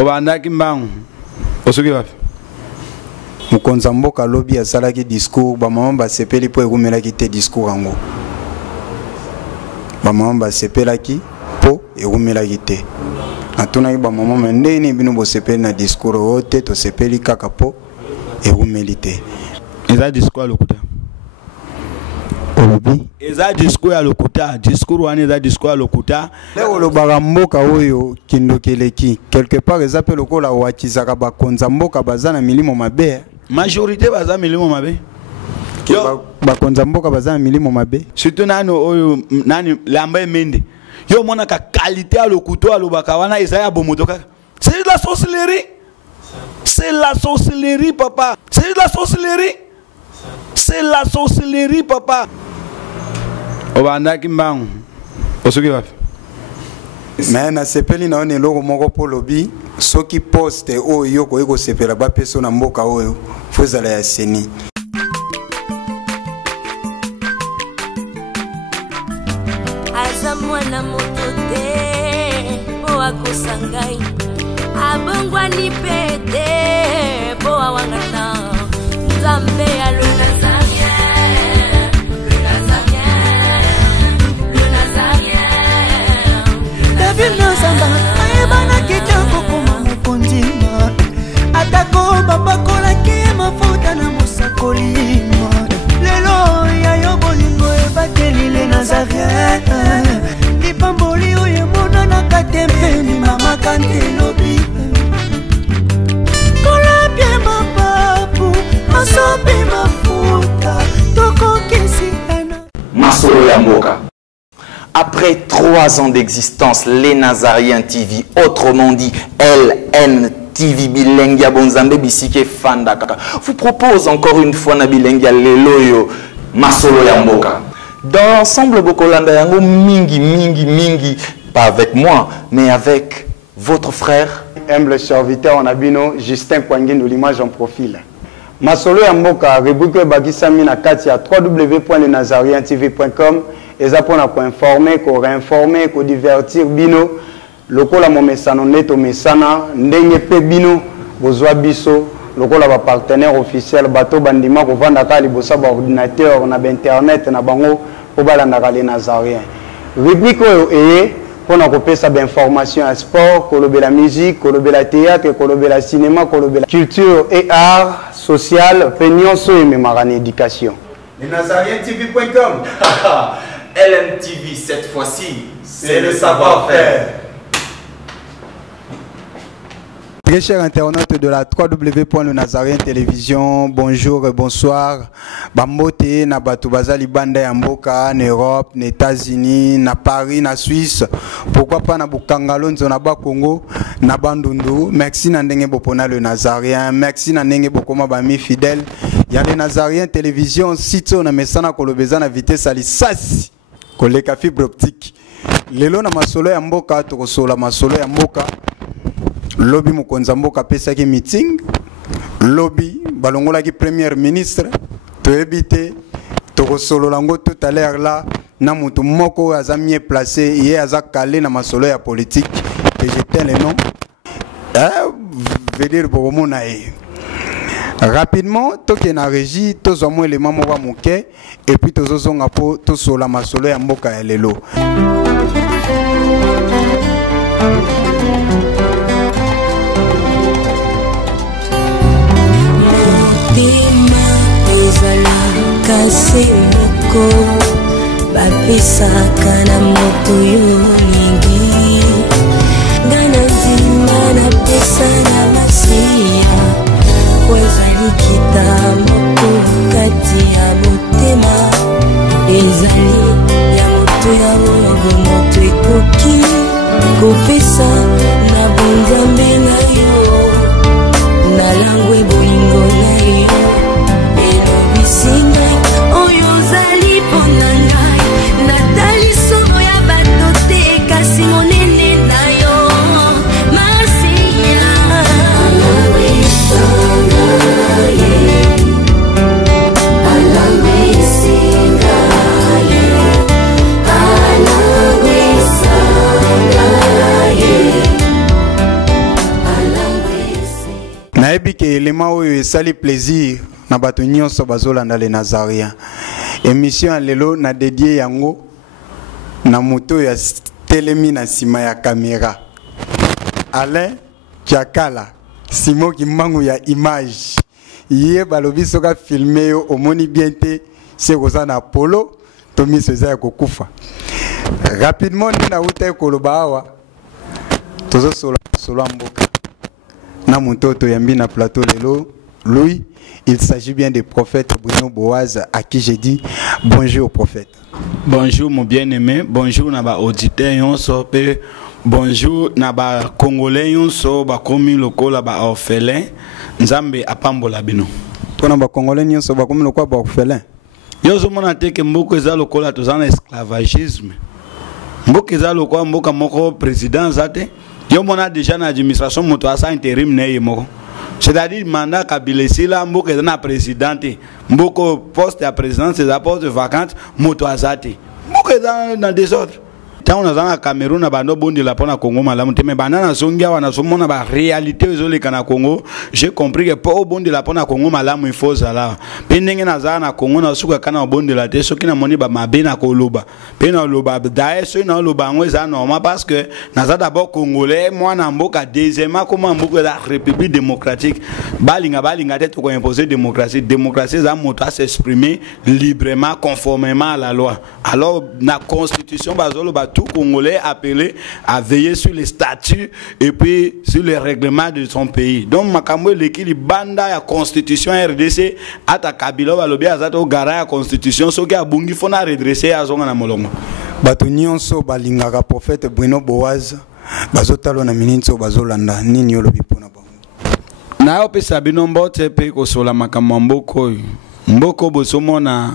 Obandaki mbangu. Osoki wapi? Mukonza mboka lobi asalaki discours ba mama ba sepeli po egumelaki te discours yango. Ba mama ba sepelaki po egumelaki te. Atuna ba mama mendeni bino bo sepeli na discours ote to sepeli kaka po egumeli te. Eza discours lokuta. Olobi eza discours ya lokuta, discours wana eza discours ya lokuta. Leo lobaka mboka oyo kindokeleki quelque part eza pe lokola wakizaka bakonza mboka bazana milimo mabe. Majorité baza milimo mabe. Bakonza mboka bazana milimo mabe. Surtout nani oyo nani lamba emende. Yo mona ka qualité ya lokuto alobaka wana eza ya bomoto kaka. C'est la sorcellerie. C'est la sorcellerie papa. C'est la sorcellerie. C'est la sorcellerie papa. Obandaki mbangu. Osoki wapi? Mais na sepeli na one loko moko po lobi soki poste oyo ko sepela ba peso na mboka oyo fozala ya seni. Aza mwana moto te po akosangai abongwa ni pete po awangata Nzambe ya le Nazarien, le Nazarien, le Nazarien. David Nozamba ayebana kitoko koma mokondima atako babakolaki mafuta na mosakolima lelo ya yo bolingo ebateli le Nazarien lipamboli oyo monana katempeni mama kantelobi kolapie mapapu masopi mafuta tokokisana Masolo ya mboka. Après 3 ans d'existence, les Nazariens TV, autrement dit LNTV Bilengia Bonzambe Bisike Fanda Kaka, vous propose encore une fois na Bilengia Leloyo Masolo ya mboka. Dans l'ensemble Bokolanda Yango mingi, pas avec moi, mais avec votre frère. Humble serviteur en abino Justin Kwangin l'image en profil. Masolo ya mboka rubrique bakisami na kati ya www.lenazarientv.com eza pona ko informer, ko réinformer, ko divertir bino lokola momesano neto mesana ndenge pe bino bozwa biso lokola ba partenaire officiel bato bandima ko vanda ka libosa ba ordinateur na internet na bango po balanda ka les Nazariens. Rubrique oyo eye pona ko pesa ba information à sport, kolobela musique, kolobela théâtre, kolobela cinéma, kolobela culture et art social, peignon so et mémarane éducation. Lenazarientv.com. LMTV cette fois-ci, c'est le savoir-faire. Très chers internautes de la www.lenazarien télévision, bonjour et bonsoir. Bambote na batu bazali banda ya mboka en Europe, en États-Unis, na Paris, na Suisse. Pourquoi pas na Bukangalo, na ba Congo, na Bandundu. Merci na ndenge bopona le Nazarien. Merci na ndenge bokoma bami fidèle. Ya le Nazarien télévision site na mesana kolobeza na vitesse alisasi. Koleka fibre optique. Lelo na masolo ya mboka tokosola masolo ya mboka. Lobby Mukonza mboka pesaki meeting. Lobby balongola ki premier ministre. To ebite tokosolo lango tout à l'heure là na mutu moko aza mieux placé yé aza calé na masolo ya politique que j'étais le nom. Veut dire bomo na e. Rapidement, toke na régie, tozo mo élément mo ba moké et puis tozo zonga po tosola masolo ya mboka ya lelo. Kasi moko bapisaka na moto yo lingi ngana zima na pesa na masia kwezali kitambo kati ya motema ezali ya moto ya oyo moto ekoki kopesa na bonzambe na yo na langwe bolingo na yo singa oyo zali ponangai natali solo ya bato te nayebi ke élément oyo esali plaisir na bato nyonso bazolanda les Nazariens. Émission ya lelo na dédié yango na moto ya telemi na sima ya caméra. Alain Jakala, Simon Kimbangu ya image. Yé balobi soka filmé yo omoni bien te c'est koza na polo to miso za kokufa. Rapidement na uta koloba awa. Tozo solo mboka. Na mutoto yambi na plateau lelo. Louis, il s'agit bien du prophète Bruno Boaz à qui j'ai dit bonjour prophète. Bonjour mon bien-aimé, bonjour na ba auditeur yonso pe bonjour na ba congolais yonso ba komi lokola ba orphelin nzambe apambola bino. Pona ba congolais yonso ba komi lokola ba orphelin. Yozo mona teke mboko eza lokola tozana esclavagisme. Mboko eza lokola mboka moko président zate. Yo mona déjà na administration moto asa intérim ne yemoko. C'est-à-dire mandat Kabila sila mboko eza na présidente. Mboko poste ya présidence c'est poste vacante moto azate. Mboko eza na désordre. Tant on a dans Cameroun na bando bondi la pona Congo malamu te me banana songia wana somona ba réalité ezoleka na Congo. J'ai compris que pour bondi la pona Congo malamu il faut zala. Pendenge na za na Congo na suka kana bondi la te soki na moni ba mabe na koloba. Pe na loba dae so na loba ngo eza normal parce que na za d'abord congolais moi na mboka deuxièmement comment mboka la République démocratique balinga te to ko imposer démocratie za moto à s'exprimer librement conformément à la loi. Alors na constitution bazolo ba tout Congolais appelé à veiller sur les statuts et puis sur les règlements de son pays. Donc makambo l'équilibre banda ya constitution RDC ata Kabila balobi azato gara ya constitution soki abungi fona redresser azonga na molongo. Bato nyonso balingaka prophète Bruno Boaz bazotalo na mininso bazolanda nini yolobi pona bango. Na yo pe sabino mbote pe ko sola makambo mboko bosomona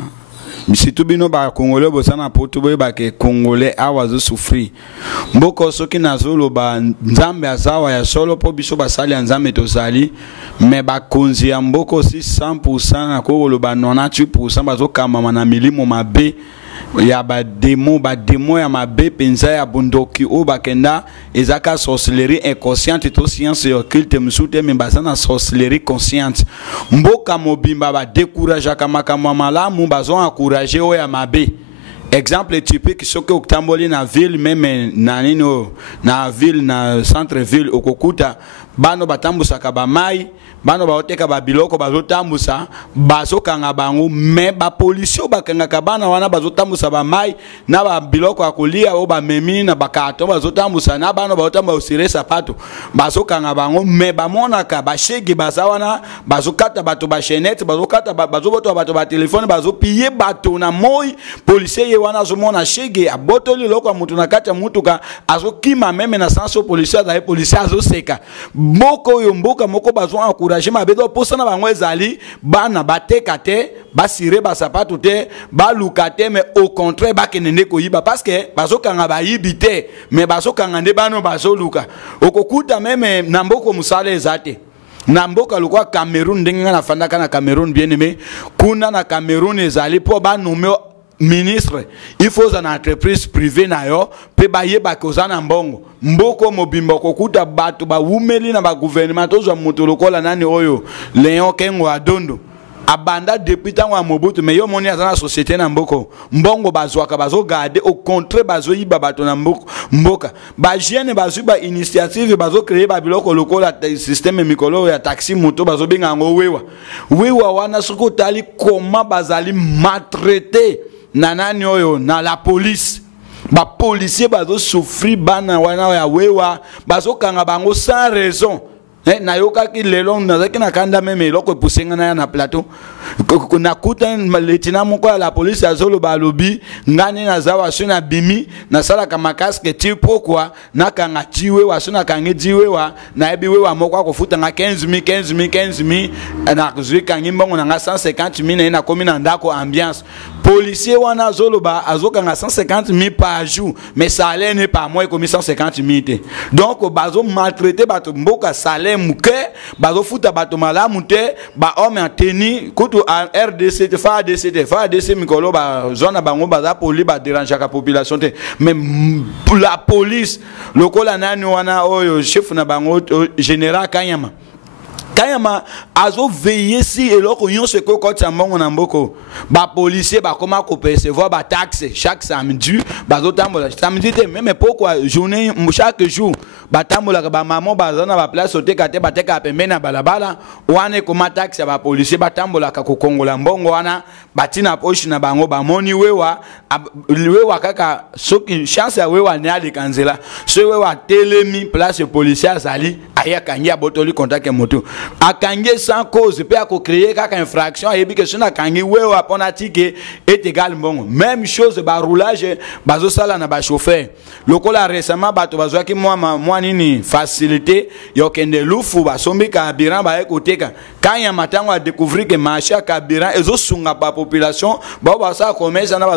si tout bino ba congolais bosana poto boye ba ke congolais awazo souffrir mboko soki nazolo ba nzambe azawa ya solo po biso basali nzambe tozali mais ba konzi ya mboko si 100% na ko lo ba 98% bazokama na milimo mabe ya ba démon ya mabe penza ya bondoki o bakenda ezaka sorcellerie inconsciente to science occulte msute me basana sorcellerie consciente mboka mobimba ba décourager kamaka malamu bazo encourager o ya mabe. Exemple typique soki okutamboli na ville même na nino na ville na centre ville okokuta bano batambusaka ba mai bano baoteka ba biloko bazotambusa bazokanga bango me ba policier bakangaka bana wana bazotambusa ba mai na ba biloko akolia o ba memi na bakato bazotambusa na bano baotamba osire sapato bazokanga bango me bamonaka ba shege bazawana bazokata bato ba chaînette bazokata bazoboto bato ba téléphone bazopiller bato na moi policier ye wana azomona shege abotoli loko mutu na kati ya mutuka azokima meme na sanso policier za policier azoseka mboko yo mboka moko bazo encourager mabedo posana bango ezali bana bateka te basire basapato te baluka te mais au contraire bakenende koyiba parce que bazokanga bayibi te mais bazokanga nde bano bazoluka okokuta meme na mboko musale ezate na mboka lokwa Cameroun ndenge na fandaka na Cameroun bien aimé kuna na Cameroun ezali po ba nommer ministre il faut une entreprise privée na yo pe bayeba kozana mbongo mboko mobimba kokuta bato ba wumeli na ba gouvernement tozwa moto lokola nani oyo Léon Kengo Adondo abanda depuis tango Mobutu mais yo moni azana société na mboko mbongo bazwaka bazo garder au contraire bazo yiba bato na mboka ba jeune bazo ba initiative bazo créer ba biloko lokola système mikolo ya taxi moto bazo benga ngo wewa wana soko tali comment bazali maltraité nanani oyo na la police ba policier bazo souffrir bana wana ya wewa bazo kanga bango sans raison na yoka ki lelo nazaki na kanda meme loko pusenga na plateau na kuta letina moko ya la police azolo balobi ngani na zawa suna bimi na sala kama casque ti pourquoi na kanga tiwe wa suna kange diwe wa na ebi wewa moko akofuta nga 15 000 na kuzwika ngimbongo na nga 150 000 na komi na ndako ambiance policier wana azolo ba azoka nga 150 000 par jour mais salaire n'est pas moins comme 150 000 te donc bazo maltraiter bato mboka salaire muke bazo futa bato malamu te ba homme en tenue kutu en RDC te fa ADC mikolo ba zona bango baza poli ba déranger la population te mais la police lokola nani wana oyo chef na bango général Kanyama Kayama azo veiller si et loko yon se ko quand mbongo na mboko ba policier ba comment ko percevoir ba taxe chaque samedi ba zo tambola samedi te même pourquoi journée chaque jour ba tambola ba maman ba zona ba place ote kate ba teka pembe na balabala wane comment taxe ba policier ba tambola ka ko kongola mbongo wana batina poche na bango ba moni wewa kaka soki chance ya wewa ne ali kanzela so wewa telemi place policier azali aya kangia botoli contact moto akangi sans cause peut à créer quelque infraction et puis que si on a kangi wewa pona tike est égal mbongo même chose ba roulage bazo sala na ba chauffeur lokola récemment bato bazo ki moi nini facilité yo kende lufu ba sombi carburant ba ekoteka quand ya matango a découvrir que marché carburant ezo sunga ba population ba ça commerce na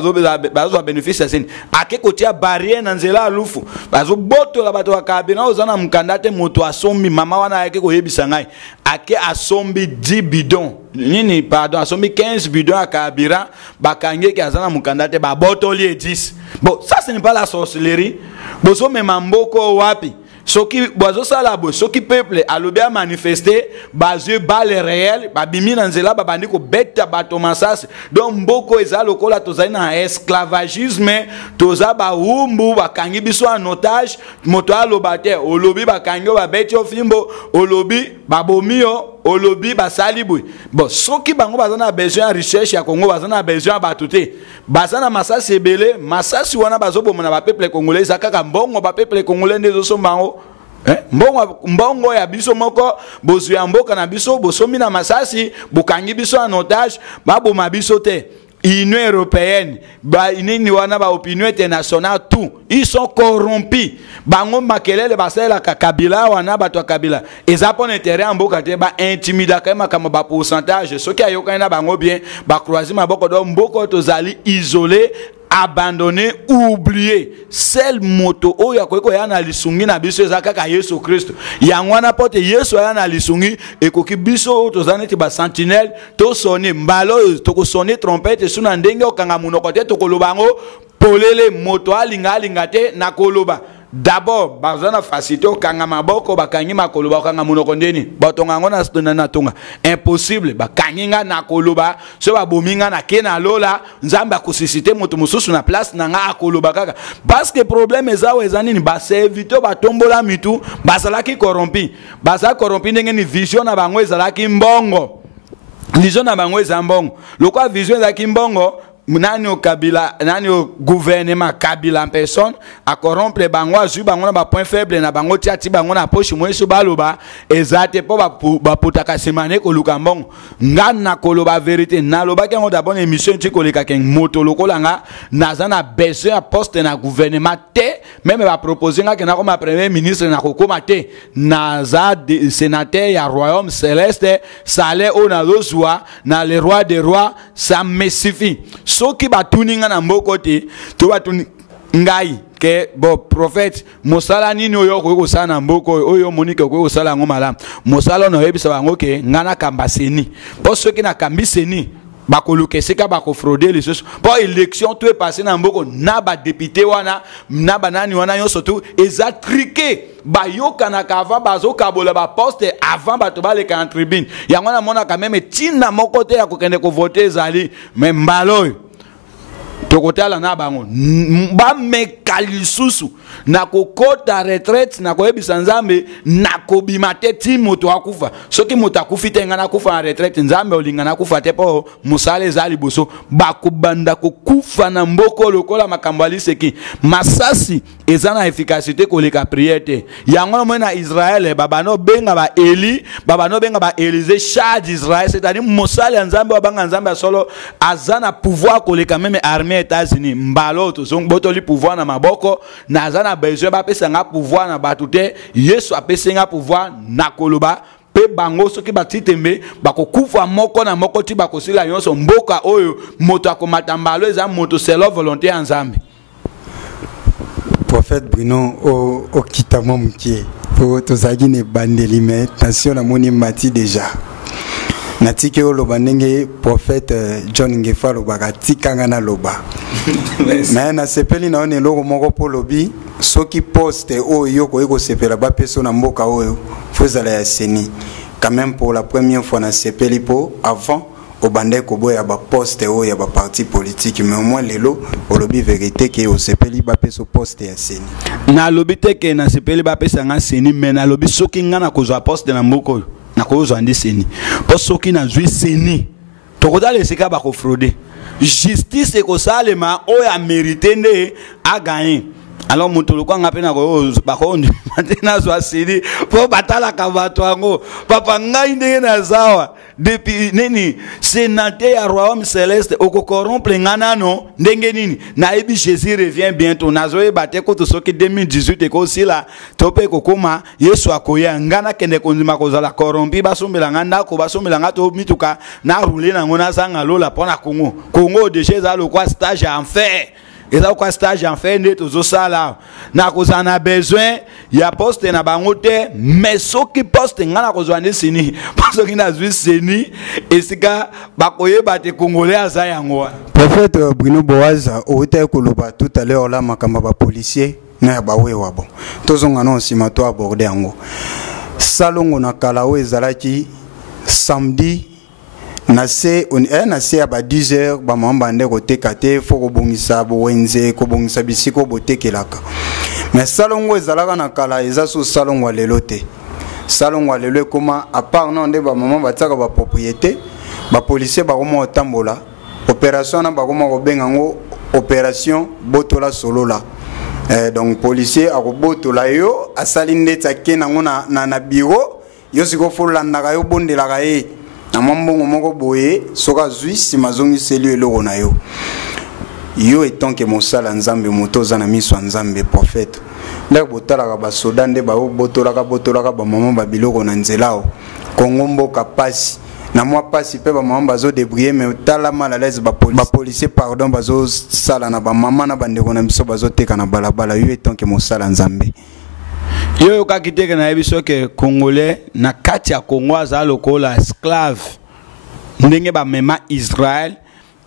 bazo bénéfice sen ake kotia barrière na nzela lufu bazo boto la bato wa carburant ozana mkandate moto asombi mama wana yake ko yebisa ngai ake asombi 10 bidons nini pardon asombi 15 bidons à carburant bakange ki azana mkandate ba botoli 10. Bon, ça ce n'est pas la sorcellerie. Bozo memamboko wapi. Soki bozo salabo, soki peuple alobia manifester bazé balle réel, babimi nanzela babandi ko beta bato masas. Donc mboko eza lokola tozali na esclavagisme, toza ba umbu bakangi biso en otage, moto alobate, olobi bakangi ba beti ofimbo, olobi babomio, olobi basalibu. Bon, soki bango bazana besoin de recherche ya Congo, bazana besoin batute. Bazana masasi ebele, masasi wana bazobo mona ba peuple congolais zakaka mbongo ba peuple congolais ndezo sombango. Mbongo ya biso moko bozu ya mboka na biso bosomi na masasi bukangi biso en otage babo mabiso te. Union européenne, ni wana ba opinion internationale tout, ils sont corrompus. Bango makelele basela ka Kabila wana bato Kabila. Eza pon intérêt en mboka te ba intimida kama kama ba pourcentage. Soki ayoka na bango bien, ba croiser maboko do mboko tozali isolé, abandonné, oublié. Seul moto oyo akoyeko yana lisungi na biso ezaka ka Yesu Kristo. Yangwana pote Yesu yana lisungi ekoki biso tozane ti ba sentinelle to sonner mbalo to ko sonner trompette suna ndenge okanga munoko te to kolobango polele moto alinga te na koloba. D'abord, bazana facilité okanga maboko bakangi makoloba okanga munoko ndeni batonga ngona na tonga impossible bakanginga na koloba so babominga na kena lola nzambe akusisite moto mususu na place na nga akoloba kaka parce que problème ezawo ezanini ba serviteur batombola mitu bazalaki corrompi ndenge ni vision na bango ezalaki mbongo vision na bango ezambongo lokwa vision ezalaki mbongo nani o Kabila nani o gouvernement Kabila en personne a corrompre bango azu bango na ba point faible na bango tiati bango na poche mweso baloba ezate po ba potaka semane ko lukambongo ngana koloba vérité na loba ke ngo d'abord émission ti koleka ken moto lokolanga nazana besoin à poste na gouvernement te même ba proposer nga ke na comme premier ministre na kokoma te naza sénateur ya royaume céleste salaire on a lozwa na le roi des rois ça me suffit. Soki batuninga na mboko te to batuni ngai ke bo prophète mosala nini oyo ko sana mboko oyo monike ko sala ngo malamu mosala no yebisa bango ke ngana kambaseni po soki na kambiseni bakoluke sika bako frauder les choses po élection to est passé na mboko na ba député wana na banani wana yo surtout eza triqué bayoka na kava bazo kabola ba poste avant bato ba le en tribune yango na mona quand même tina moko te ya kokende ko voter zali mais mbalo tokotala na bango ba mekalisusu na kokota retraite na koyebisa nzambe na kobimate ti moto akufa soki moto akufi te ngana kufa na retraite nzambe olingana kufa te po musale zali boso bakubanda kokufa na mboko lokola makambo aliseki masasi ezana efficacité koleka prière te yango mo na Israël babano benga ba Eli babano benga ba Élisée char d'Israël c'est-à-dire musale nzambe wabanga nzambe solo azana pouvoir koleka même armée États-Unis mbalo to zong botoli pouvoir na maboko na zana besoin ba pesa nga pouvoir na batute Yesu apesa nga pouvoir na koloba pe bango soki batitembe bakokufa moko na moko ti bakosila yonso mboka oyo moto akomata mbalo eza moto c'est la volonté ya nzambe. Prophète Bruno au kitamo mkie po tozagi ne bandeli mais attention na moni mati déjà natike oloba ndenge prophète John Ngefa lobaka tikanga na loba mais na sepeli na one logo moko po lobi soki poste oyo ko eko sepela ba peso na mboka oyo fozala ya seni quand même pour la première fois dans CPLIPO, avant, au bandé kobo ya ba poste o ya ba parti politique, mais au moins lelo au lobby vérité que au CPLI ba pe so poste ya seni. Na lobby te que na CPLI ba pe sanga seni, mais na lobby soki nga na kozwa poste na mboko na kozwa ndi seni. Po soki na zwi seni, to koda le sika ba ko frauder. Justice e ko salema o ya mérité ne a gagner. Alors mutulu kwa ngape na ko bakondi matena zo asidi po batala kabato ngo papa ngai ndenge na zawa depuis nini sénateur ya royaume céleste oko corrompre ngana no ndenge nini na ebi Jésus revient bientôt nazo e batte ko to soki 2018 ko sila tope ko koma Yesu akoya ngana kende konzima ko zala corrompi basombela nganda ko basombela ngato mituka na rouler na ngona sanga lola pona Congo de chez alo kwa stage en fait. Et là, quoi stage en fait, net aux osala. Na cause on a besoin, il y a poste na bangote, mais ce qui poste ngana cause on est sini, parce qu'il n'a vu sini, et c'est que bakoye bate congolais à Zayangoa. Prophète Bruno Boaz, au hôtel Koloba, tout à l'heure là, makamba ba policier, na ba we wabo. Tous on annonce ma toi aborder ango. Salongo na kalawe zalaki samedi. Nase à 10h ba mamba nde ko tekate fo ko bongisa bo wenze ko bongisa bisiko bo tekelaka mais salongo ezalaka na kala eza so salongo lelo te salongo lelo koma à part non nde ba mama bataka ba propriété ba policier ba komo tambola opération na ba komo ko bengango opération botola solola donc policier a ko botola yo asalinde tsake nango na bureau yo siko fo landaka yo bondelaka na mambongo moko boye soka zui simazongi selu eloko na yo yo etant que mosala nzambe moto za na miso nzambe prophète ndeko botalaka ba soda nde ba botolaka ba mama ba biloko na nzelao Kongo mboka pasi na mwa pasi pe ba mama bazo débrouiller mais tala mal à l'aise ba policier pardon bazo sala na ba mama na bandeko na miso bazo teka na balabala yo etant que mosala nzambe. Yo kakiteke na ebiso ke Congolais na kati ya Congo aza lokola esclave ndenge ba mema Israël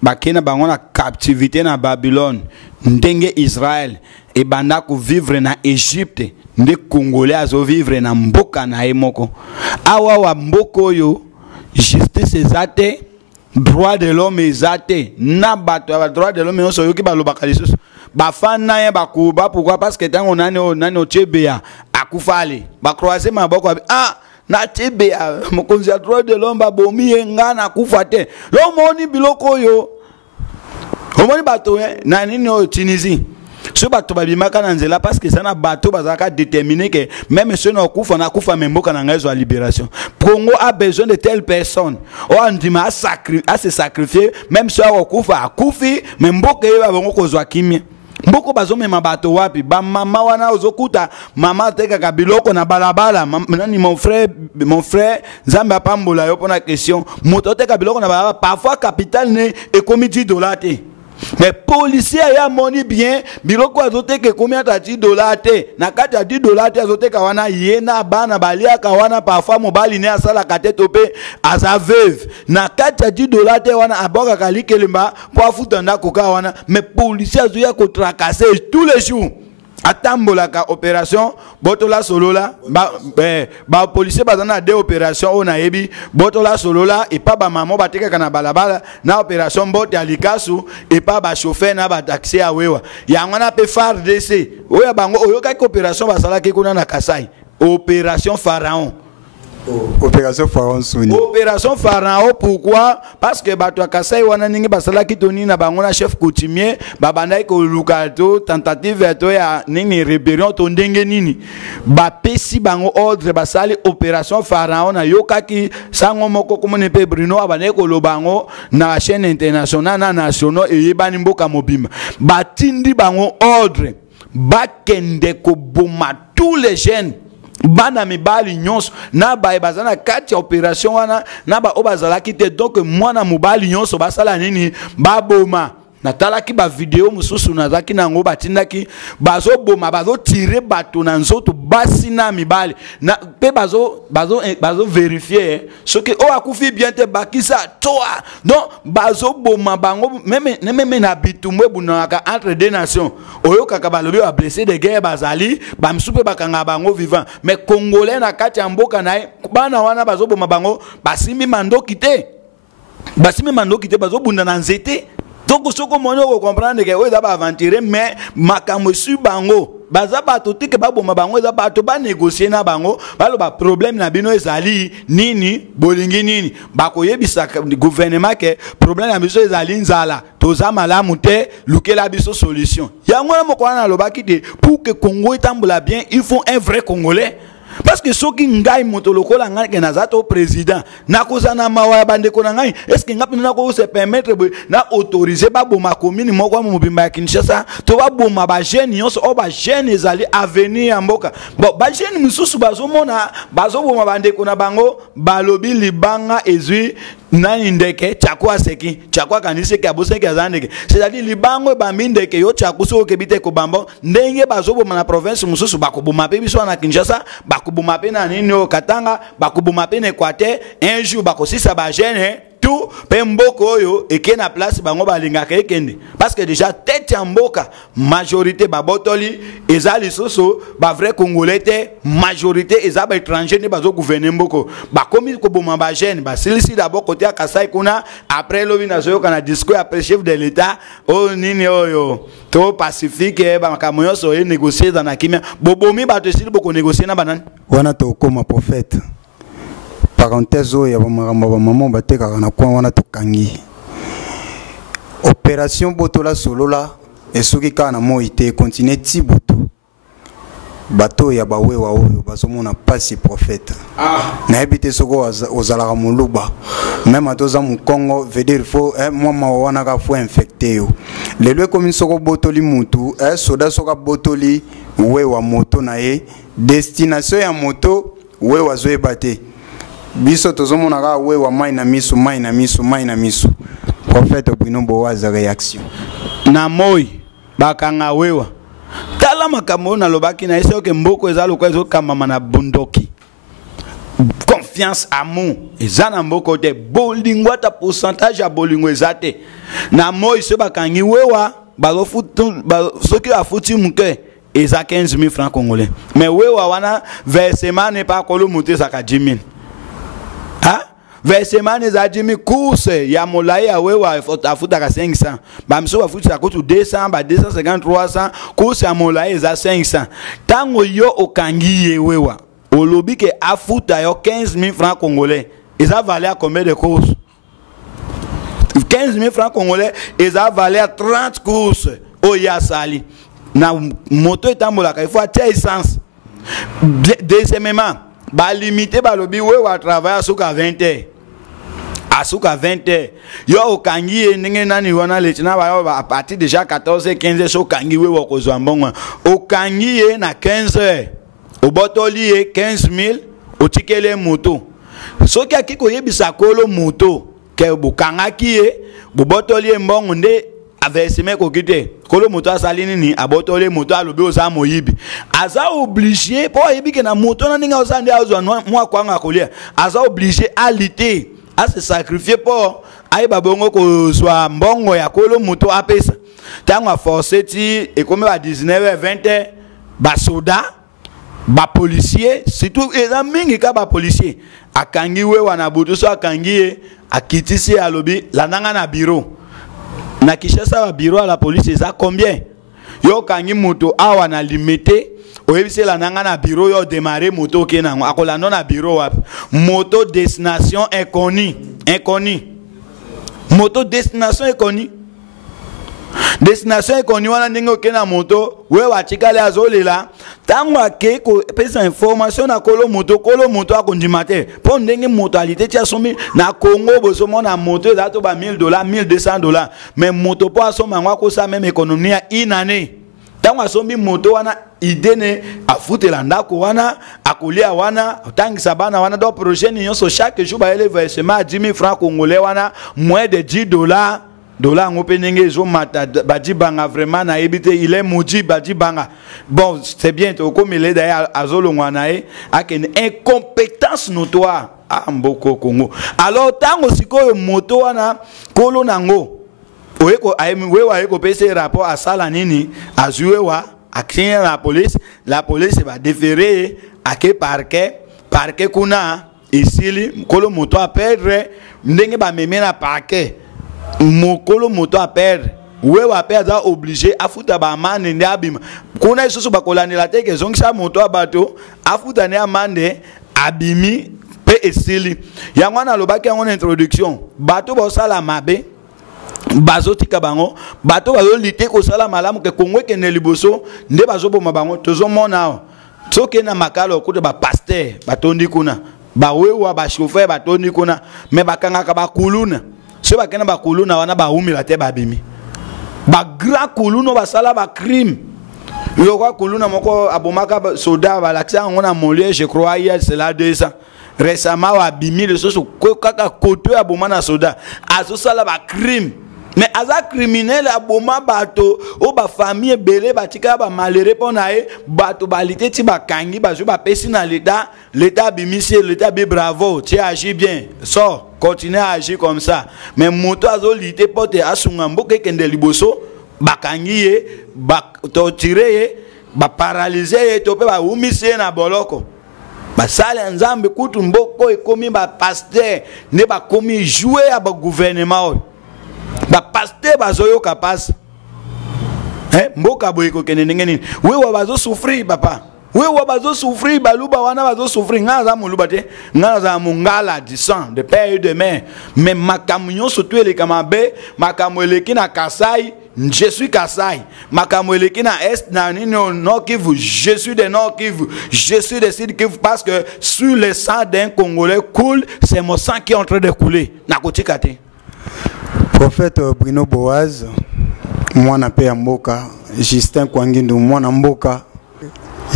bakena bango na captivité na Babylone ndenge Israël e banda ko vivre na Égypte nde Congolais azo vivre na mboka na emoko awa wa mboko yo justice ezate droit de l'homme ezate na bato ba droit de l'homme so yoki balobaka lisusu bafana ye bakuba pourquoi parce que tango nani o chebea akufale ba croiser maboko na chebea mokonzi ya droit de l'homme bomi ngana kufate lo moni biloko yo omoni bato na nini o Tunisie so bato babimaka na nzela parce que ça na bato bazaka déterminer que même ceux na kufa na kufa memboka na ngazo libération. Congo a besoin de telle personne on dit à se sacrifier même ceux na kufa akufi memboka eba bongo kozwa kimia mboko bazomema bato wapi ba mama wana ozokuta mama teka biloko na balabala nani mon frère Nzambe apambola yo pona question moto teka biloko na balabala parfois capital ne ekomi $10 mais policier ya moni bien biloko azoteka combien ta $10 te na kati ya $10 te azoteka wana yena bana baliaka wana parfois mobali ne asala kate tope aza veuve na kati ya $10 te wana aboka kalikelemba po afuta ndako ka wana mais policier azoya ko tracasser tous les jours atambolaka opération botola solola ba policier bazana deux opérations on a yebi botola solola et pas ba maman bateka na balabala na opération bote alikasu et pas ba chauffeur na ba taxi awewa ya ngwana pe FARDC oya bango oyoka ko opération basala ke kuna na Kasai opération Pharaon. Opération Pharaon Souni. Opération Pharaon pourquoi? Parce que bato Kasai wana ningi basala kitoni na bango na chef coutumier babandai ko lukato tentative to ya nini rébellion to ndenge nini ba pesi bango ordre basali opération Pharaon na yokaki sango moko komone pe Bruno abandai ko lobango na chaîne internationale na nationaux et yebani mboka mobimba batindi bango ordre bakende ko boma tous les jeunes bana mibali nyonso na ba bazana kati opération wana na ba obazala kite donc mwana mobali nyonso basala nini baboma natala ki ba vidéo mususu nazaki nango batindaki bazo boma bazo tirer bato na nzoto basi na mibali na pe bazo vérifier soki o akufi bien te bakisa toa donc bazo boma bango même na bitumwe bunaka entre deux nations oyo kaka balobi ba blessé de guerre bazali ba msupe bakanga bango vivant mais congolais na kati ya mboka na bana wana bazo boma bango basimi mandoki te bazo bunda na nzete. Donc, ce que vous comprenez, c'est que vous avez aventuré, mais makambo su bango. Baza bato tike babo mabango eza bato ba négocier na bango balo ba problème na bino ezali nini bolingi nini bakoyebisa gouvernement ke problème na biso ezali nzala toza malamu te lukela biso solution yango na mokwana lobaki te pour que Congo etambola bien il faut un vrai Congolais. Parce que ceux qui ngaï motoloko la ngaï kenazato président na kozana mawa bande kona ngaï est-ce que ngapi na ko se permettre na autoriser ba boma commune moko mo bimba Kinshasa to ba boma ba jeune yonso o ba jeune ezali avenir ya mboka bon ba jeune mususu bazo mona bazo boma bande kona bango balobi libanga ezui nani ndeke chakwa seki chakwa kanise ke abose ke azandeke c'est-à-dire libango ba mindeke yo chakuso ke bite ko bambo ndenge bazo boma na province mususu bakoboma pe biso na Kinshasa bakubuma pe na nini o Katanga bakubuma pe na Équateur un jour bakosisa ba jeune tout pe mboko oyo eke na place bango balingaka ekende parce que déjà tête ya mboka majorité babotoli ezali soso ba vrai congolais te majorité eza ba étranger ne bazo gouverner mboko bakomi ko boma ba jeune basilisi d'abord côté ya Kasai kuna après lobi na zoyo kana discours après chef de l'état o nini oyo to pacifique ba makamoyo so e négocier dans na kimia bobomi bato sili boko négocier na banani wana to koma prophète. Parenthèse oyo ya bamagamba ba maman batekaka na kwa wana tokangi opération botola solola esoki kaka na moi te continue ti butu bato ya bawewa oyo bazomona pasi prophète na ebite soko ozalaka moluba même atoza mu Congo veut dire faut mama wana ka faut infecté yo lelo komi soko botoli mutu soda soka botoli wewa moto na ye destination ya moto wewa zoeba te biso tozomona ka wewa mai na miso prophète Bruno Boaza réaction na moi bakanga wewa tala makambo na lobaki na eso ke mboko ezalo kwa ezo kamama na bundoki confiance amour ezana mboko te bolingo ta pourcentage ya bolingo ezate na moi se bakangi wewa balo futu soki afuti muke eza 15,000 francs congolais mais wewa wana versement n'est pas kolo monter ça ka 10,000 versement les adjimi course ya molai ya wewa afuta ka 500 ba mso afuta ko 200 ba 250 300 course ya molai za 500 tango yo okangi ye wewa olobi ke afuta yo 15,000 francs congolais et ça valait à combien de courses 15,000 francs congolais et ça valait à 30 courses o ya sali na moto etambola ka il faut acheter essence deuxièmement ba limité ba lobi wewa travailler asuka 20 heures asuka 20 heures yo okangi ndenge nani wana letina ba à partir déjà 14 15 so kangi wewa kozwa mbongo okangi na 15 heures obotoli 15,000 otikele moto soki akiko yebisa kolo moto ke bukangaki bobotoli mbongo nde aversement kokite kolo moto asalini ni abotole moto alobi oza moyibi aza obligé po yebi ke na moto na ninga osande azwa mwa kwanga kolia aza obligé à lutter à se sacrifier pour aiba bongo kozwa mbongo ya kolo moto apesa tango a forcé ti et comme à 19h 20h ba soda ba policier surtout eza mingi ka ba policier akangi we wana butu so akangi akitisi alobi lananga na bureau na Kinshasa ba bureau à la police eza combien yo kangi moto awa na limité oyebise lananga na bureau yo démarrer moto kenango akola non na bureau wapi moto destination inconnu moto destination inconnu destination inconnue wana ndenge okena moto we watikale azolela tango ake ko pesa information na kolo moto akondima te po ndenge mortalité tia somi na Congo bosomo na moto za to ba $1,000 $1,200 mais moto po asoma ngwa ko sa même économie ya inane tango asombi moto wana idene afutela ndako wana akolia wana tangisa bana wana do projet nyonso chaque jour ba ele versement à 10,000 francs congolais wana moins de $10 dola ngo penenge zo mata badi banga vraiment na ebite il est maudit badi banga. Bon, c'est bien comme il est d'ailleurs azolo ngwanae akene incompétence notoire à mboko Congo. Alors tango sikoyo moto wana kolo nango oeko wewa eko pese rapport à sala nini azuewa action la police va déférer à quel parquet kuna ici kolo moto a perdre ndenge ba memena parquet mokolo moto a perdre wewa perdre obligé afuta ba amande ndi abima kuna isusu bakolandela teke zongisa moto abato afuta ne amande abimi pe esili yango na lobaki yango na introduction bato ba sala mabe bazotika bango bato bazo lité ko sala malamu ke Kongo ke ne liboso nde bazoboma bango tozomona soki na makalo kuta ba pasteur batondi kuna ba wewa ba chauffeur batondi kuna me bakangaka bakuluna so bakena bakuluna wana ba humila te babimi ba grand kuluna basala ba crime yo kwa kuluna moko abomaka soda balakisa ngona Molière je crois hier c'est là 200 récemment wa bimi le soso kaka koto abomana soda azosala ba crime. Mais aza criminel aboma bato o ba famille belé batika ba malheureux ponae bato balite ti bakangi bazo ba pesi na l'état bimisé l'état bi bravo tu agis bien so continue à agir comme ça mais moto azo lite pote asunga mboke kende liboso bakangi ye ba torturer ye ba paralyser ye to pe ba umise na boloko ba sale nzambe kutu mboko ekomi ba pasteur ne ba komi jouer à ba gouvernement ba pasteur bazoyo kapasa mboka boyeko kenenge nini wewe bazo souffrir papa wewe bazo souffrir baluba wana bazo souffrir ngaza muluba te ngaza mungala du sang de père et de mère mais makamunyo surtout les kamabe makamweleki na Kasai je suis Kasai makamweleki na est na nino Nord Kivu je suis de Nord Kivu je suis de Sud Kivu parce que sur le sang d'un Congolais coule c'est mon sang qui est en train de couler na kotika te. Prophète Bruno Boaz, mwana pe ya mboka, Justin Kwangindu mwana mboka,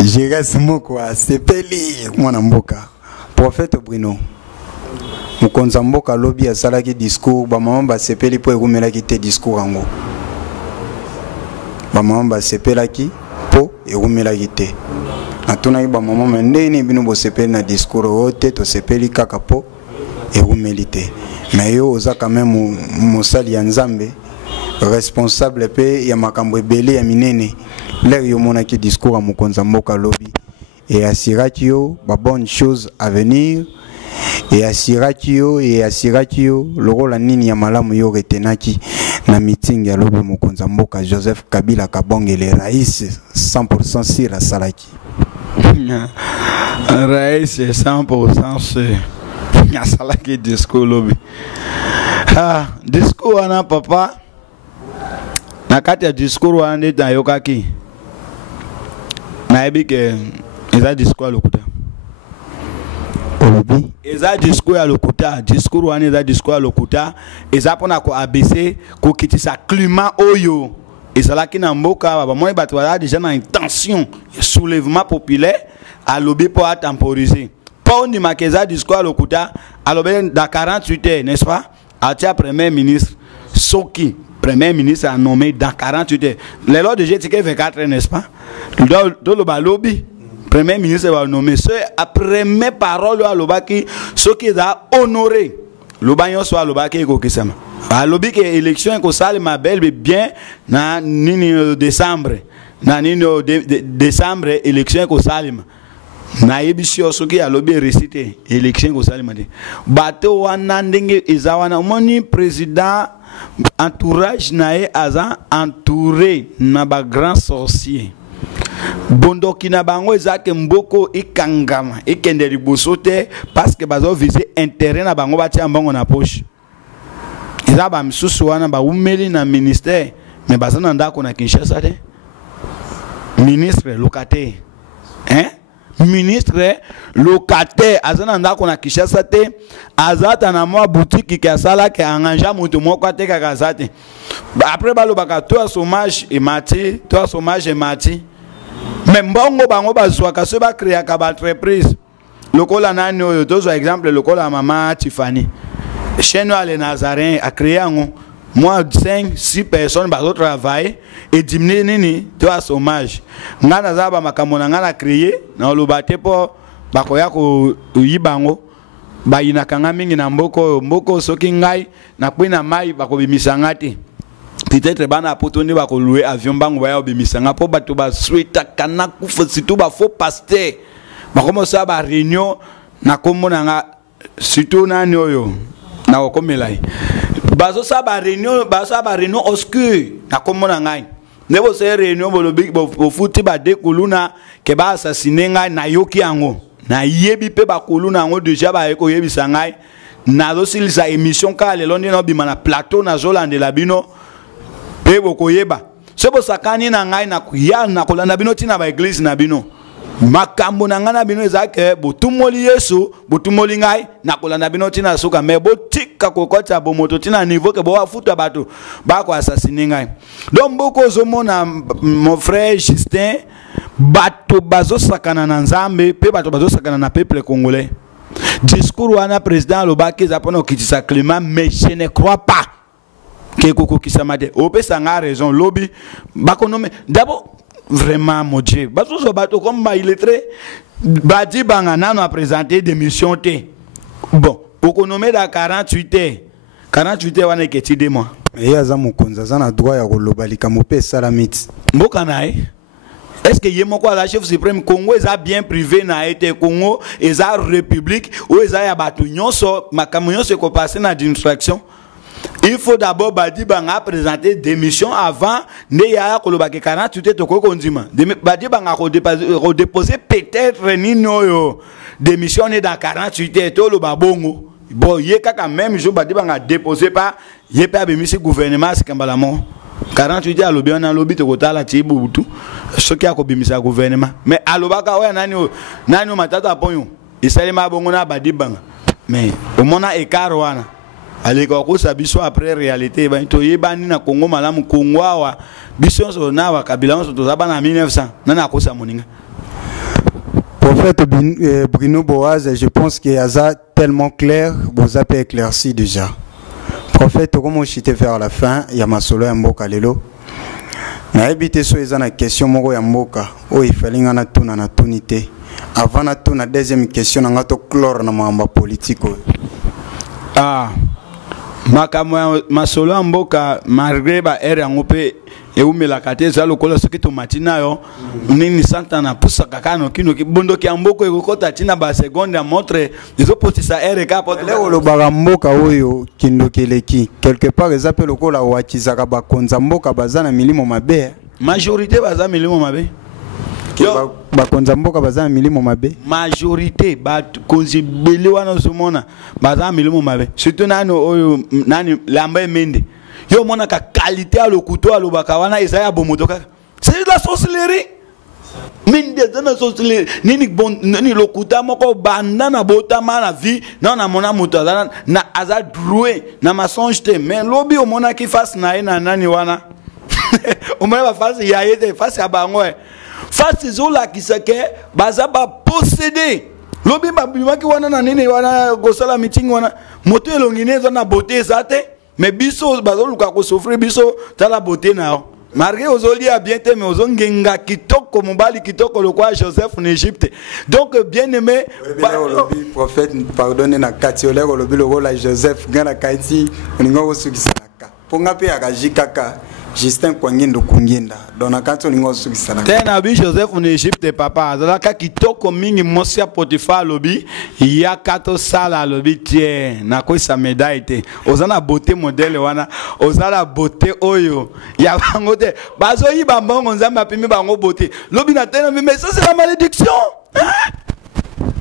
Jires Mokwa, Sepeli mwana mboka. Prophète Bruno, mukonza mboka lobi asalaki discours, ba mama ba sepeli po erumelaki te discours ango. Ba mama ba sepelaki po erumelaki te. Natuna ba mama mendeni bino bo sepeli na discours ote to sepeli kaka po erumelite. Mais yo oza quand même mosali ya nzambe responsable pe ya makambo ebele ya minene l'air yo monaki discours à mokonza mboka lobi et assuraki yo ba bonne chose à venir et assuraki yo lokola nini ya malamu yo retenaki na meeting ya lobi mokonza mboka Joseph Kabila kabongele rais 100% sur la salaki rais 100% sur Salaki discours lobby. Discours wana papa. Nakati ya discours wana ndeta yokaki. Na ebike eza discours lokuta. Olobi eza discours ya lokuta, discours wana eza discours ya lokuta, eza pona ko ABC ko kitisa climat oyo. Ezalaki na mboka ba moi bato ba déjà na intention soulèvement populaire à lobby pour temporiser. Pas on dit Makeza discours à l'Okuta, alors dans 48 heures, n'est-ce pas? Atia premier ministre, Soki, premier ministre a nommé dans 48 heures. Les lois de GTK 24 heures, n'est-ce pas? Dans le balobi, premier ministre va nommer. C'est après mes paroles à l'Obaki, ce qui a honoré. L'Obanyon soit l'Obaki et Kokisama. À l'Obi que élection ko sale ma belle bien na nini décembre. Na nini décembre élection ko salima. Na yebisi osoki ya lobi récité élection ko salimade bato wana ndenge ezawana moni président entourage nae aza entouré na ba grand sorcier bondoki na bango ezake mboko ikangama ikende liboso te parce que bazo viser intérêt na bango batia mbongo na poche eza ba misusu wana ba umeli na ministère mais bazana ndako na Kinshasa te ministre locataire ministre locataire azana ndako na Kinshasa te azata na mwa boutique ki asala ke engagea moto moko te kaka zate après balobaka to chômage et mati mais mbongo bango bazwaka so ba créer ka ba entreprise lokola nani oyo tozo exemple lokola mama Tiffany chaîne ale Nazarin a créé ngo moi 5 6 personnes bazo travailler et diminuer nini to a chômage ngana za ba makambo na ngana créer na lobate po bakoya ko yibango ba inakanga mingi na mboko soki ngai na kwina mai bakobimisa ngati peut-être bana potoni bakoluer avion bango ba obimisa nga po bato ba sweta kana kufa situ ba faux pasteur bakomosa ba réunion na komona nga surtout nani oyo na okomelai bazo sa ba réunion oscure na komona ngai nebo se réunion bolobi bo futi ba dekuluna ke ba assassiner ngai na yoki yango na yebi pe ba kuluna yango déjà ba eko yebi sangai na dosilisa émission ka lelo ndino bima na plateau na Zolande la bino pe boko yeba sebo sakani na ngai na ya na kolanda bino tina ba église na bino makambo na ngana bino ezake botumoli Yesu botumoli ngai na kolanda bino tina suka me botika kokota bomoto tina niveau ke bo afuta bato ba ko assassiner ngai donc boko zomona mon frère Justin bato bazo sakana na Nzambe pe bato bazo sakana na peuple congolais discours wana président lobaki zapona okitisa climat mais je ne crois pas que koko kisamade opesa nga raison lobby bakonome d'abord vraiment mon Dieu bato so bato comme ba illettré badi banga nano a présenté des missions té bon okonome da 48 heures wana eketi de moi et aza mokonza za na droit ya koloba likambo pe salamiti mboka nae. Est-ce que yemoko la chef suprême Congo est bien privé na été Congo est à république ou est à bato nyonso makambo nyonso ko passer na distraction. Il faut d'abord badi banga présenter des missions avant ne ya koloba ke 48 to ko kondima badi banga ko déposer peut-être nino yo démission dans 48 heures to lo babongo bon ye kaka même jour badi banga déposer pas ye pa bemisi gouvernement sikambala mo 48 heures lobi on a lobby to kotala tibu butu soki akobimisa gouvernement mais alobaka oya nani matata ponyo isalema bongo na badi banga mais omona écart wana aleka ko sabiso après réalité ba to yebani na Congo malamu Congo wa biso so na wa kabila so to zaba na 1900 nana ko sa moninga. Prophète Bruno Boaz, je pense que ça tellement clair, vous avez éclairci déjà. Prophète, comment je t'ai vers la fin, il y a ma solo ya mboka lelo. Na ebité so ezana question moko ya mboka, o ifalinga na tuna na tunité. Avant na tuna deuxième question na ngato clore na mamba politique. Ah. Makamwa masolo ya mboka malgré ba ere yango pe eumela kate za lokola soki to matina yo nini santa na pusa kakano kino kibondo ki mboko ekokota tina ba seconde ya montre izo potisa ere ka poto lelo lobaka mboka oyo kindokeleki quelque part ezape lokola wakizaka ba konza mboka bazana milimo mabe majorité baza milimo mabe ba konza mboka bazana milimo mabe majorité ba konzi bele wana zomona bazana milimo mabe surtout nani lamba mende yo mona ka qualité à lokuto à lobaka wana ezaya bomoto kaka c'est la sorcellerie minde dana sorcellerie nini bon nini lokuta moko banda na botama na vie na mona moto na aza droué na mensonge te mais lobi o mona ki face na ina nani wana o mona ba face ya yete face ya bango face zola kisake baza ba posséder lobi ba bimaki wana na nini wana gosala meeting wana moto elonginezo na beauté zate mais biso bazoluka ko souffrir biso tala beauté na marqué ozoli a bien te mais ozongenga kitoko mobali kitoko le quoi Joseph en Égypte donc bien aimé prophète pardonne na katiolé ko lobi lo la Joseph ngana kaiti ningo sukisaka ponga pe akajikaka Justin Kwangindo Kunginda dona kanto ningo sukisana tena bi Joseph en Égypte papa azala ka kitoko mingi mosia Potiphar lobi ya kato sala lobi tie na ko sa médaille te ozana beauté modèle wana ozala beauté oyo ya bango te bazo yi bambongo nzamba pimi bango beauté lobi na tena mais ça c'est la malédiction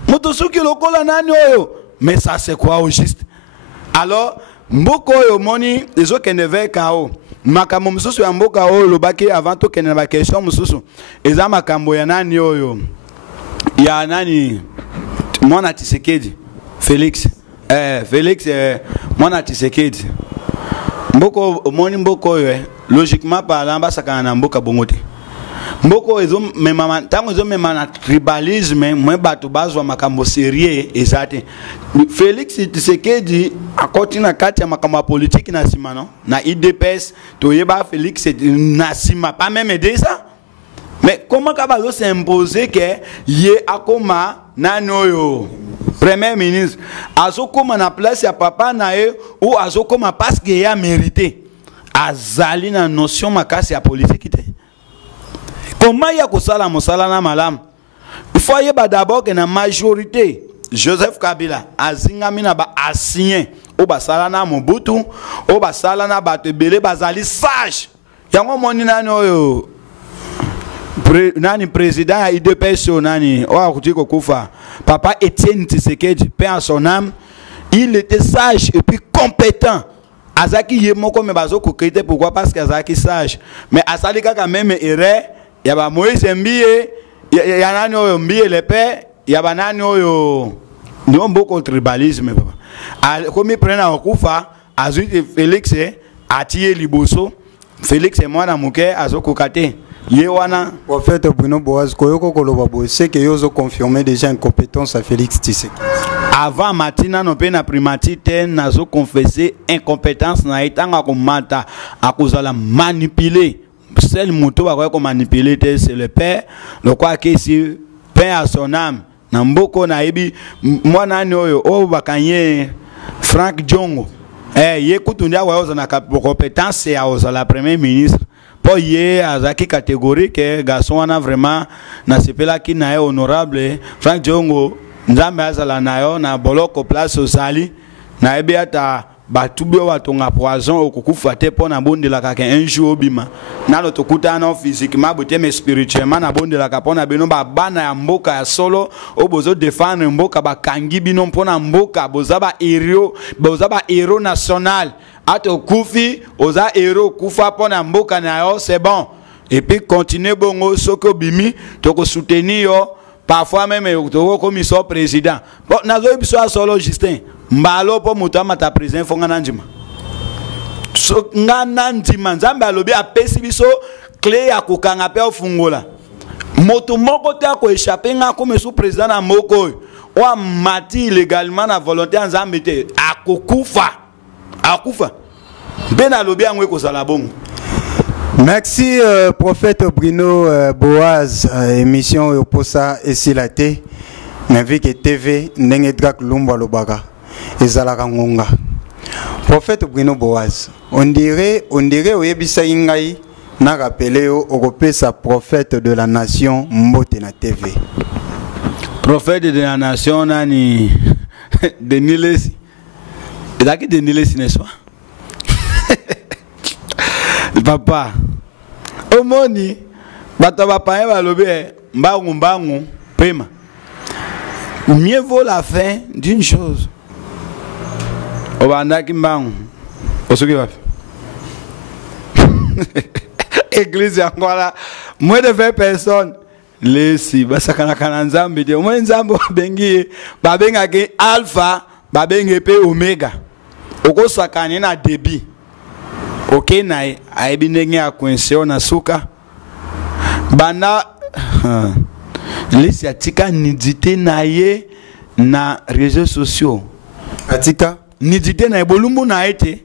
moto suki lokola nani oyo mais ça c'est quoi au juste alors mboko oyo moni ezo keneve kao makambo mususu ya mboka oyo lobaki avant to kene ba question mususu eza makambo ya nani oyo ya nani mwana Tshisekedi Félix mwana Tshisekedi mboko moni mboko oyo logiquement parlant basakana na mboka bongo te mboko ezo mema tango ezo mema na tribalisme mwe batu bazwa makambo serie ezate Félix Tshisekedi akoti na kati ya makambo politique na simano na IDPS toyeba Félix na sima pas même aider ça mais comment kabalo s'imposer que ye akoma nanoyo premier ministre azokoma na place ya papa na ye ou azokoma parce que ya mérité azali na notion makasi ya politique te. Comment y a kosala mosala na malam? Il faut y d'abord que na majorité Joseph Kabila azingami na ba assigné o basala na Mobutu o basala na batebele bazali sage. Yango moni nani oyo nani président ya IDPS nani o akutiko kufa papa Etienne Tshisekedi paix à son âme, il était sage et puis compétent. Azaki yemoko me bazo kokete pourquoi parce que azaki sage mais asali kaka même erreur ya ba Moïse Mbie ya nani oyo Mbie le père ya ba nani oyo ni mboko tribalisme papa comme prena okufa azuite Félix atie liboso Félix et moi na muke azokokate ye wana prophète Bruno Boaz koyoko koloba bo c'est que yozo confirmer déjà incompétence à Félix Tshisekedi. Avant matina no pe na primatite nazo confesser incompétence na itanga ko mata akozala manipuler seul moto ba ko manipuler c'est le père le quoi que si père à son âme na mboko na ebi mwana ni oyo o bakanye Frank Diongo ye kutundia wa oza na compétence ya oza premier ministre pour ye azaki catégorique garçon wana vraiment na sepela ki na honorable Frank Diongo nzambe azala nayo na boloko place osali na ebi ata batubi watonga poison okukufa te pona bondela kaka un jour obima na lotokuta na physiquement bote mais spirituellement na bondela ka pona bino ba bana ya mboka ya solo obozo défendre mboka bakangi bino pona mboka bozaba héros national ato kufi oza héros kufa pona mboka na yo c'est bon et puis continuer bongo soko bimi toko soutenir yo parfois même toko commission président bon nazo biso solo Justin mbalo po mutu amata président fonga nanjima so ngana ndima nzambe alobi apesi biso clé ya kokanga pe ofungola moto moko te ko échapper nga comme sous président na moko o mati illégalement na volonté nzambe te akufa ben alobi angwe ko sala bongo. Merci prophète Bruno Boaz émission oposa esilate na Vike TV ndenge Drak Lumba Lobaka ezalaka ngonga. Prophète Bruno Boaz on dirait oyebisa ingai na rappeler okopesa prophète de la nation Mbote na TV. Prophète de la nation nani Denis Lesi. Ezaki Denis Lesi n'est-ce pas? Papa omoni bato bapaya balobi mbangu pema mieux vaut la fin d'une chose obandaki mbangu osoki bafi église yangola moins de 20 personnes lesi basakana kana nzambe de moins nzambe bengi babengaki alpha babenge pe omega okosakana na débit. Ok na aibi ndenge ya kwenseo na suka bana lesi atika nidite na ye na réseaux sociaux atika nidite na bolumbu na ete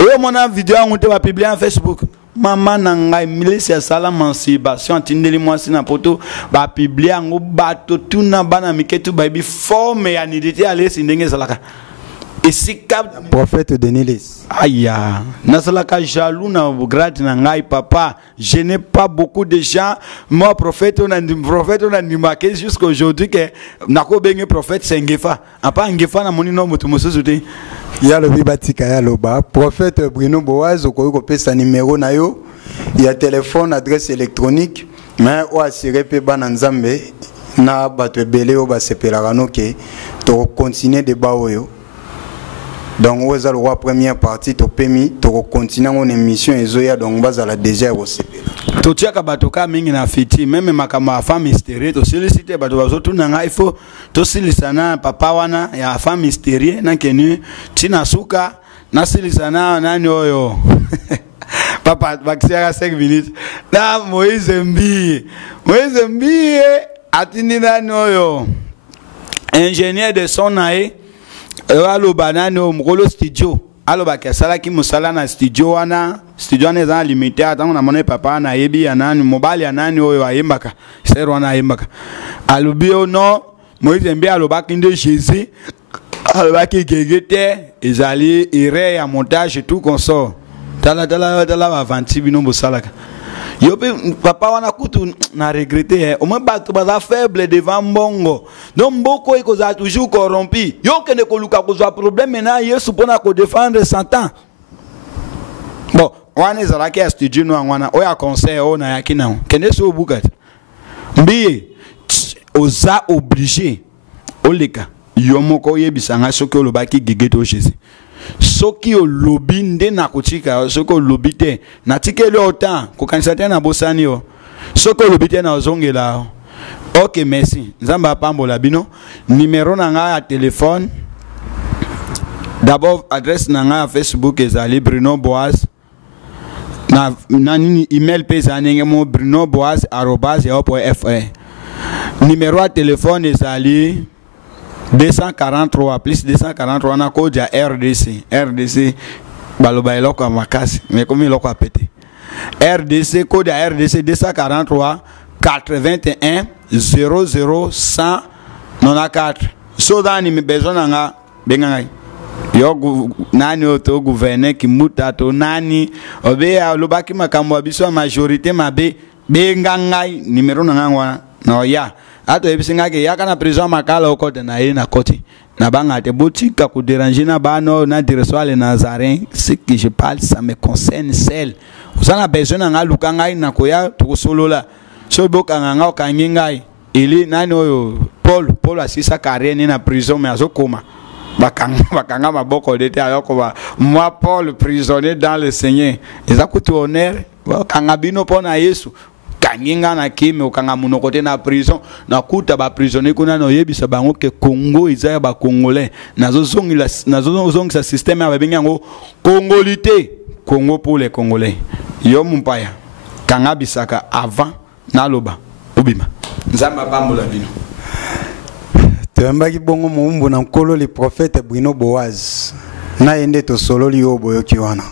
oyo mona video yango te ba publier en Facebook mama na ngai milesi ya sala mancibation tindeli mwasi na poto ba publier yango bato tuna bana miketu baby forme ya nidite ya lesi ndenge salaka. Et si prophète Denis Lesi. Aïe, nasalaka jaloux na grade na ngai papa, je n'ai pas beaucoup de gens. Moi prophète on a marqué jusqu'à aujourd'hui que nako bengi prophète Sengefa. Apa Ngefa na moni no mutu mususu te. Ya lobi batika ya loba. Prophète Bruno Boaz okoki kopesa numéro na yo. Ya téléphone, adresse électronique. Mais o assuré pe bana nzambe na bato ebele o ba sepelaka no ke to continuer débat oyo. Donc, vous avez la première partie, tu peux continuer une émission et donc vous allez déjà aussi. Tu as kabatoka mingi na fiti même makama femme mystérieuse to solliciter bato bazotu nanga il faut to silisana papa wana ya femme mystérieuse na kenu tina suka na silisana nani oyo Papa, vaccin 5 minutes. Na Moïse Mbi. Moïse Mbi atinina noyo. Ingénieur de son nae. Alo banane au mrolo studio. Alo bakasala ki musala na studio wana. Studio wana za limité atango na mone papa na yebi anani mobile anani oyo ayembaka. Sero wana ayembaka. Alo bio no Moïse Mbi alo bakinde Jésus. Alo bakigegete ezali ire ya montage tout consort. Tala avanti bino bosalaka. Yope papa wana kutu na regretter au moins bato baza faible devant mbongo. Donc mboko iko za toujours corrompu. Yo kene ko luka ko za problème na Yesu pona ko défendre Satan. Bon, wana ezala ki studio no wana oya conseil o na yakina. Kene so bukati. Mbiye oza obligé oleka yomoko yebisanga soki olobaki gegeto Jésus. Soki o lobby nde na kotika soki o lobby te na tikeli autant ko kanisa te na bosani yo soki o lobby te na ozongela. OK, merci. Nzamba pambola bino numéro na nga ya téléphone. D'abord adresse na nga ya Facebook ezali Bruno Boaz. Na email pesa nenge mo brunoboaz@yahoo.fr. Numéro à téléphone ezali 243 plus 243 na code ya RDC baloba eloko ya makasi mais comme eloko a pété RDC code ya RDC 243 81 00 194 so dani mi besoin nga benga yo nani oto gouverner ki muta to nani obe alobaki makambo abiso majorité mabe benga ngai numéro na ngwa no ya ato ebisinga ke yaka na prison makala okote na ye na koti na banga te botika ko déranger na bano na direction les Nazaréens. Ce que je parle ça me concerne seul. Vous en avez besoin nga luka ngai na koya to solola so boka nga okanyengai ili nani oyo Paul asisa carrière na prison mais azokoma bakanga maboko dete ayoko ba moi Paul prisonnier dans le Seigneur ezakutu honneur bakanga bino pona Yesu kanginga na kimi okanga munokote na prison na kuta ba prisonnier kuna no yebisa bango ke Congo izaya ba congolais nazo zongisa système ya babenga ngo congolité Congo pour les congolais yo mumpaya kanga bisaka avant naloba obima nzamba pambola bino Tembaki bongo muumbu na nkolo le prophète Bruno Boaz na yende to solo li oboyo kiwana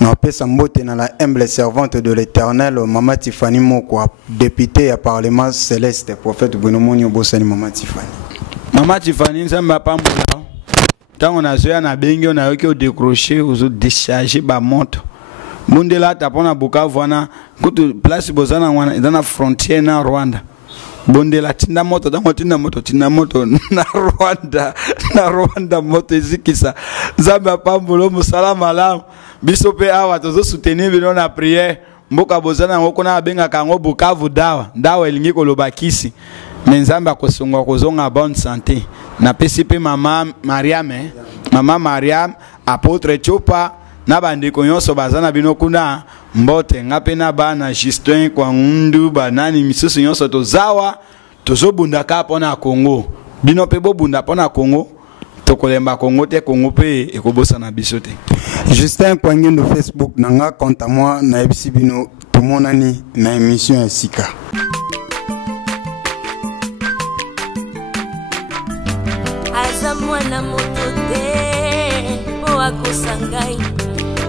na pesa mbote na la humble servante de l'Éternel Mama Tiffany Mokwa députée à parlement céleste prophète Bruno Monyo Bosani Mama Tiffany nzamba pambola tango na zoya na bengi na yoki o décrocher ozo décharger ba monte mundela tapona Bukavu wana kutu place bozana wana dans frontière na Rwanda bondela tinda moto na Rwanda moto ezikisa nzamba pambola musalama la biso pe awa tozo soutenir bino na prière mboka bozana ngoko na benga kango Bukavu dawa elingi kolobakisi nzamba kosonga kozonga bonne santé na PCP mama Mariam apôtre Chopa na bandeko nyonso bazana bino kuna mbote ngape na bana Justin kwa ngundu banani misusu nyonso tozawa tozobunda ka pona Congo bino pe bobunda pona Congo tokolemba Congo te Congo pe ekobosa na biso te. Justin kwa ngendo Facebook nanga compte à moi na ebisi bino tomonani na émission ya sika. Aza mwana moto te o akosangai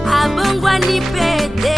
abongwa ni pete